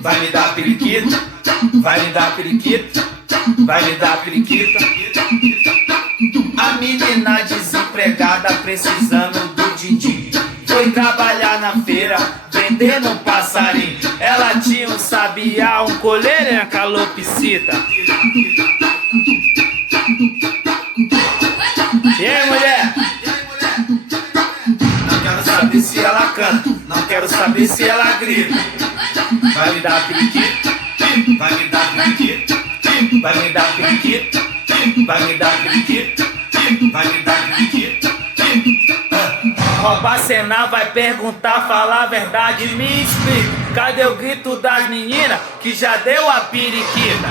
vai me dar periquita, vai me dar periquita, vai me dar periquita. A menina desempregada precisando do din-din, foi trabalhar na feira vendendo um passarinho. Ela tinha um sabiá, um coleiro e a calopsita. E aí, mulher? Não quero saber se ela canta, não quero saber se ela grita. Vai me dar periquita, vai me dar periquita, vai me dar periquita, vai me dar periquita, vai me dar periquita. Roubar cena vai perguntar, falar a verdade, me explica. Cadê o grito das meninas que já deu a periquita?